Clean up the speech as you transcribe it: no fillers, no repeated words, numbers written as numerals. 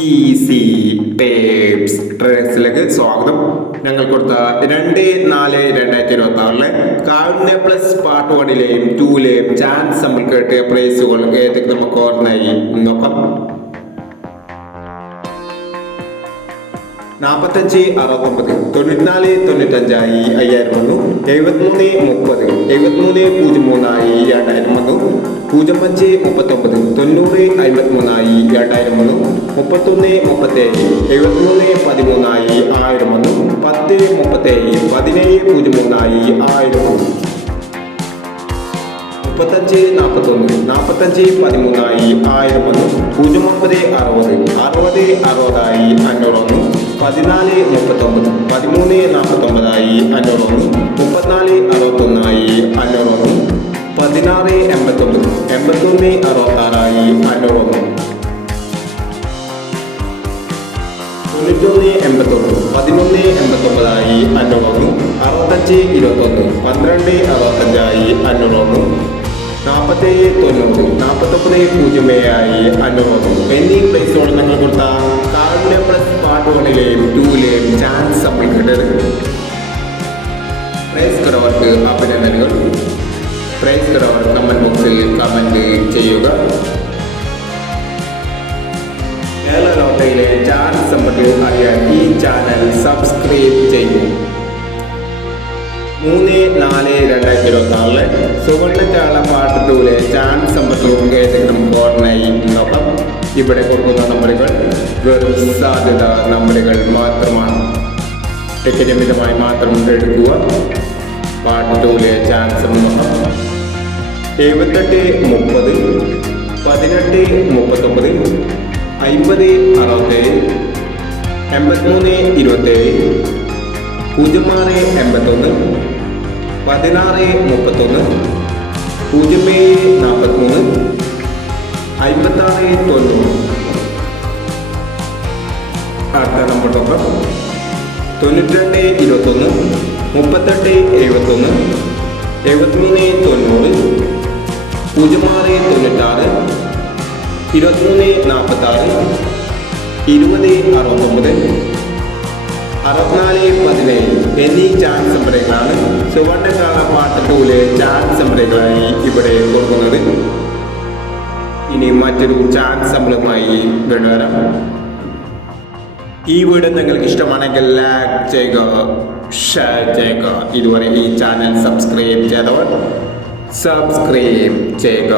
Easy tapes ട്രേഡ്സിലേക്ക് സ്വാഗതം. ഞങ്ങൾ കൊടുത്ത 2/4/2026 കാരുണ്യ പ്ലസ് പാർട്ട് 1ലെയും 2ലെയും ചാൻസ് നമ്മൾ കേട്ട് പ്രൈസുകൾ ഏതൊക്കെ നമുക്ക് ഓർമ്മയായി നോക്കാം. 45 69 94 95 5000 വന്നു. 73 30 73 03 2000 വന്നു. 05 39 90 53 2000 വന്നു. 31 37 73 13 1000 വന്നു. 10 37 17 03 1000 വന്നു. 35 41 45 13 1000 വന്നു. 09 60 60 60 500 വന്നു. 14 39 13 49 500 വന്നു. 34 61 500 വന്നു. 16 89 81 66 500 വന്നു. 91 89 11 89 500 വന്നു. 65 21 12 65 500 വന്നു. 47 90 49 07 500 വന്നു. എന്നീ പ്രൈസോട് നിങ്ങൾ കൊടുത്ത കാരുണ്യ പ്ലസ് പാർട്ട് 1ലെയും 2ലെയും ചാൻസ് നമ്മൾ കിട്ടരുത്. പ്രൈസ് കിടവർക്ക് അഭിനന്ദനങ്ങൾ. പ്രൈസ് കിടവർ കമന്റ് ബോക്സിൽ കമന്റ് ചെയ്യുക. കേരള ലോട്ടറിയിലെ ചാൻസ് നമുക്ക് അറിയാൻ ഈ ചാനൽ സബ്സ്ക്രൈബ് ചെയ്യും. 3/4/2026 സുവർണ്ണചാള പാർട്ട് 2ലെ ചാൻസ് സമ്പത്തും ഏതെങ്കിലും കോർണായി നോക്കാം. ഇവിടെ കൊടുക്കുന്ന നമ്പറുകൾ വെറും സാധ്യത നമ്പറുകൾ മാത്രമാണ്. ടിക്കറ്റ് മിതമായി മാത്രം എടുക്കുക. പാർട്ട് 2ലെ ചാൻസ് നോക്കാം. 78 30 18 39 50 67 83 27 06 81 16 31 07 43 56 90. അടുത്ത നമ്പർ നോക്കാം. 92 21 38 71 73 90 06 96 23 46 20 69 64 17 എന്നീ ചാൻസ് നമ്പറുകളാണ് സുവർണ്ണചാള പാർട്ട് 2ലെ ചാൻസ് നമ്പറുകളായി ഇവിടെ കൊടുക്കുന്നത്. ഇനി മറ്റൊരു ചാൻസ് നമ്പറുമായി വരാം. ഈ വീഡിയോ നിങ്ങൾക്ക് ഇഷ്ടമാണെങ്കിൽ ലൈക്ക് ചെയ്യുക, ഷെയർ ചെയ്യുക. ഇതുവരെ ഈ ചാനൽ സബ്സ്ക്രൈബ് ചെയ്തവർ സബ്സ്ക്രൈബ് ചെയ്യുക.